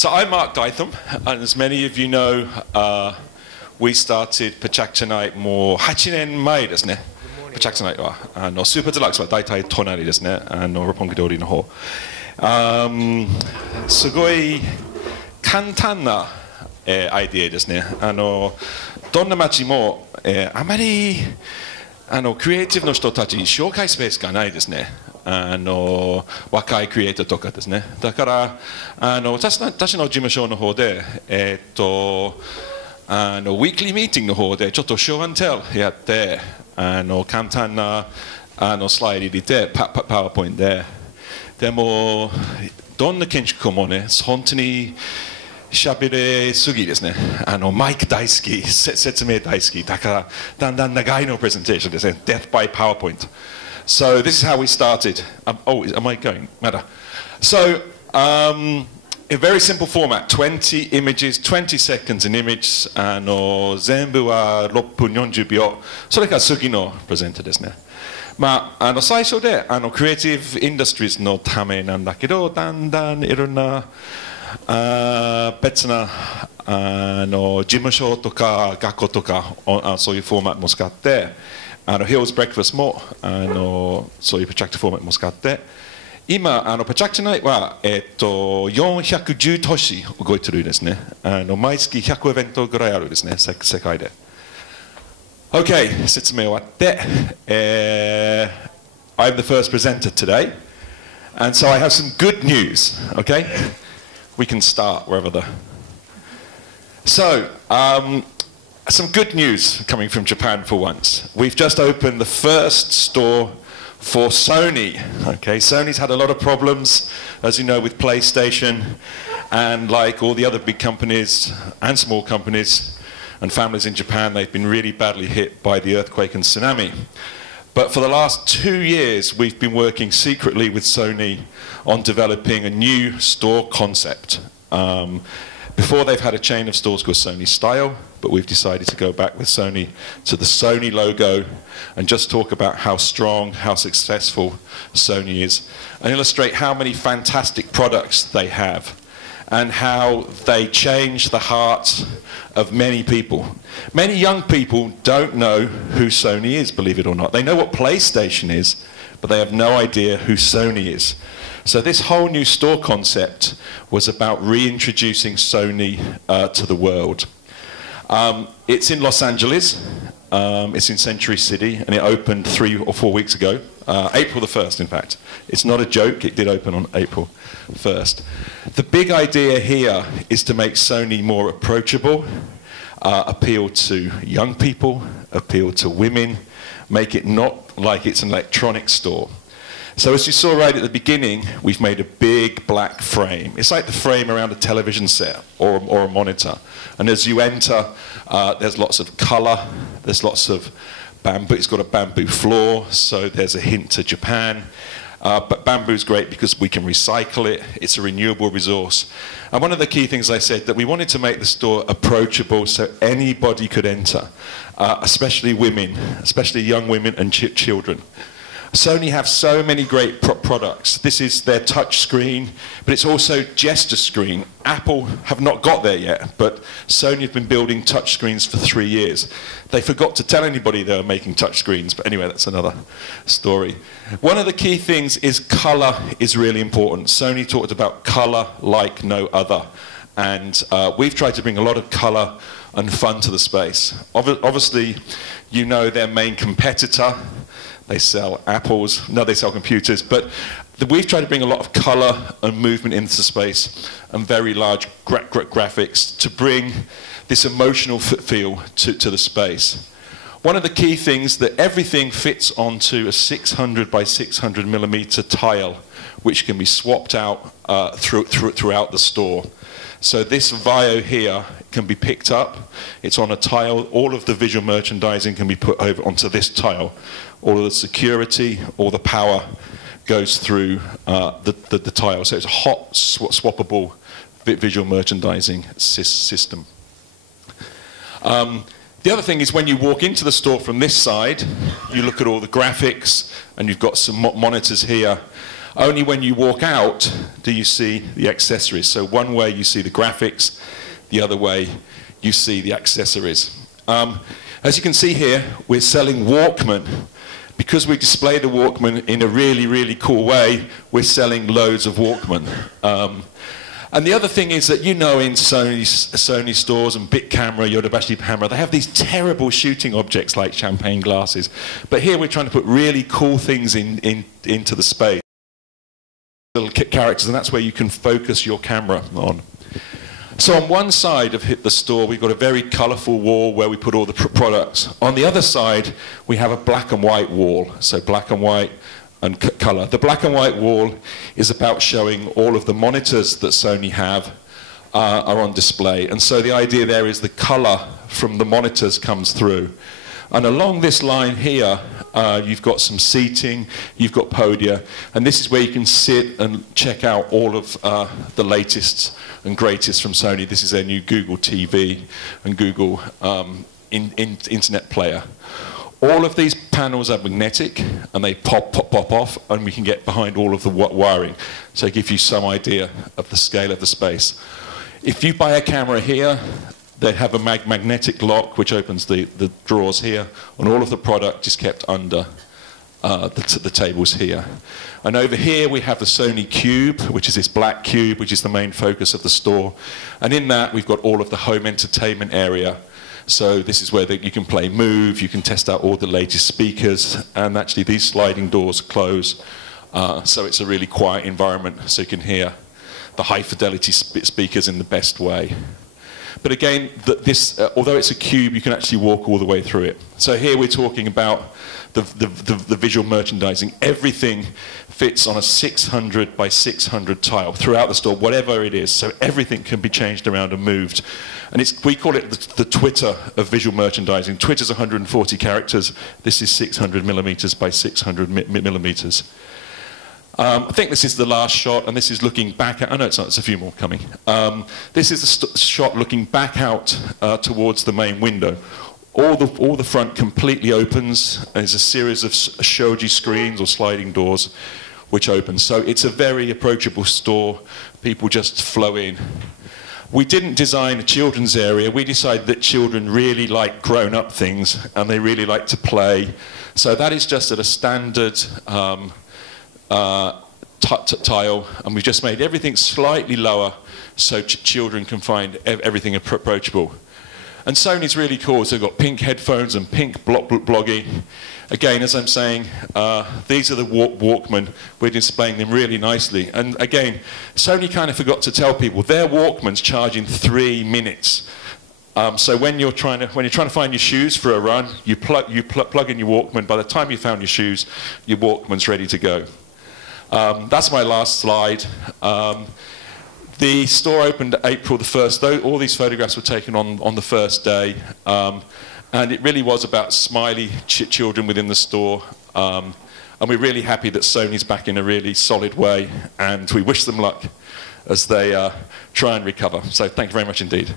So I'm Mark Dytham, and as many of you know, we startedプチャクチャナイもう8年前ですね。プチャクチャナイはスーパーデラックスは大体隣ですね。六本木通りの方。すごい簡単な、アイデアですね。どんな街も、あまりクリエイティブの人たちに紹介スペースがないですね。若いクリエイターとかですね。だから私の事務所の方で、ウィークリーミーティングの方でちょっとショーアンテルやって、簡単なスライド入れてパワーポイントで、でもどんな建築家もね、本当に喋れすぎですね。マイク大好き、説明大好き。だからだんだん長いのプレゼンテーションですね。Death by PowerPoint. So this is how we started. Oh, am I going? Matter. So a very simple format: 20 images, 20 seconds an image. 全部は6分40秒。それが次のプレゼントですね。まあ最初でクリエイティブインダストリーズのためなんだけど、だんだんいろんな別な事務所とか学校とかそういうフォーマットも使って。Hill's Breakfast もそういうプロジェクトフォーマットも使って今プロジェクトナイトは、410都市動いてるですね。毎月100イベントぐらいあるですね、世界で。OK、説明終わって、I'm the first presenter today, and so I have some good news. OK, we can start wherever the. So.Some good news coming from Japan for once. We've just opened the first store for Sony. Okay, Sony's had a lot of problems, as you know, with PlayStation, and like all the other big companies and small companies and families in Japan, they've been really badly hit by the earthquake and tsunami. But for the last 2 years, we've been working secretly with Sony on developing a new store concept. Before they've had a chain of stores called Sony Style, but we've decided to go back with Sony to the Sony logo and just talk about how strong, how successful Sony is, and illustrate how many fantastic products they have and how they change the hearts of many people. Many young people don't know who Sony is, believe it or not. They know what PlayStation is, but they have no idea who Sony is. So this whole new store concept was about reintroducing Sony to the world. It's in Los Angeles, it's in Century City, and it opened 3 or 4 weeks ago, April the 1st in fact. It's not a joke, it did open on April 1st. The big idea here is to make Sony more approachable, appeal to young people, appeal to women, make it not like it's an electronic store. So as you saw right at the beginning, we've made a big black frame. It's like the frame around a television set or a monitor. And as you enter, there's lots of color, there's lots of bamboo. It's got a bamboo floor, so there's a hint to Japan. But bamboo is great because we can recycle it. It's a renewable resource. And one of the key things I said, that we wanted to make the store approachable so anybody could enter, especially women, especially young women and children. Sony have so many great products. This is their touch screen, but it's also gesture screen. Apple have not got there yet, but Sony have been building touch screens for 3 years. They forgot to tell anybody they were making touch screens, but anyway, that's another story. One of the key things is color is really important. Sony talked about color like no other, and we've tried to bring a lot of color and fun to the space. Obviously, you know their main competitor. They sell apples, no, they sell computers, but we've tried to bring a lot of color and movement into the space and very large graphics to bring this emotional feel to the space. One of the key things that everything fits onto a 600 by 600 millimeter tile, which can be swapped out throughout the store. So this Vio here can be picked up. It's on a tile. All of the visual merchandising can be put over onto this tile. All of the security, all the power goes through the tile. So it's a hot, swappable visual merchandising system. The other thing is when you walk into the store from this side, you look at all the graphics, and you've got some monitors here. Only when you walk out do you see the accessories. So one way you see the graphics, the other way you see the accessories. As you can see here, we're selling Walkman. Because we display the Walkman in a really, really cool way, we're selling loads of Walkman. And the other thing is that, you know, in Sony stores and Bic Camera, Yodobashi camera, they have these terrible shooting objects like champagne glasses. But here we're trying to put really cool things into the space. Little characters, and that's where you can focus your camera on. So on one side of the store, we've got a very colourful wall where we put all the products. On the other side, we have a black and white wall, so black and white and colour. The black and white wall is about showing all of the monitors that Sony have are on display. And so the idea there is the colour from the monitors comes through. And along this line here, you've got some seating, you've got podia, and this is where you can sit and check out all of the latest and greatest from Sony. This is their new Google TV and Google Internet Player. All of these panels are magnetic, and they pop off, and we can get behind all of the wiring. So it gives you some idea of the scale of the space. If you buy a camera here, they have a magnetic lock which opens the drawers here, and all of the product is kept under the tables here. And over here we have the Sony Cube, which is this black cube, which is the main focus of the store. And in that we've got all of the home entertainment area. So this is where you can play Move, you can test out all the latest speakers, and actually these sliding doors close, so it's a really quiet environment, so you can hear the high fidelity speakers in the best way. But again, although it's a cube, you can actually walk all the way through it. So here we're talking about the visual merchandising. Everything fits on a 600 by 600 tile throughout the store, whatever it is. So everything can be changed around and moved. And we call it the Twitter of visual merchandising. Twitter's 140 characters. This is 600 millimeters by 600 millimeters. I think this is the last shot, and this is looking back at, oh no, it's not, there's a few more coming. This is the shot looking back out towards the main window. All the front completely opens, and there's a series of shoji screens or sliding doors which open. So it's a very approachable store. People just flow in. We didn't design a children's area. We decided that children really like grown-up things, and they really like to play. So that is just at a standard tile, and we've just made everything slightly lower so children can find everything approachable. And Sony's really cool, so they've got pink headphones and pink blogging. Again, as I'm saying, these are the Walkman. We're displaying them really nicely. And again, Sony kind of forgot to tell people their Walkman's charging 3 minutes. So when you're trying to find your shoes for a run, you plug in your Walkman. By the time you found your shoes, your Walkman's ready to go. That's my last slide. The store opened April the 1st. All these photographs were taken on the first day. And it really was about smiley children within the store. And we're really happy that Sony's back in a really solid way. And we wish them luck as they try and recover. So thank you very much indeed.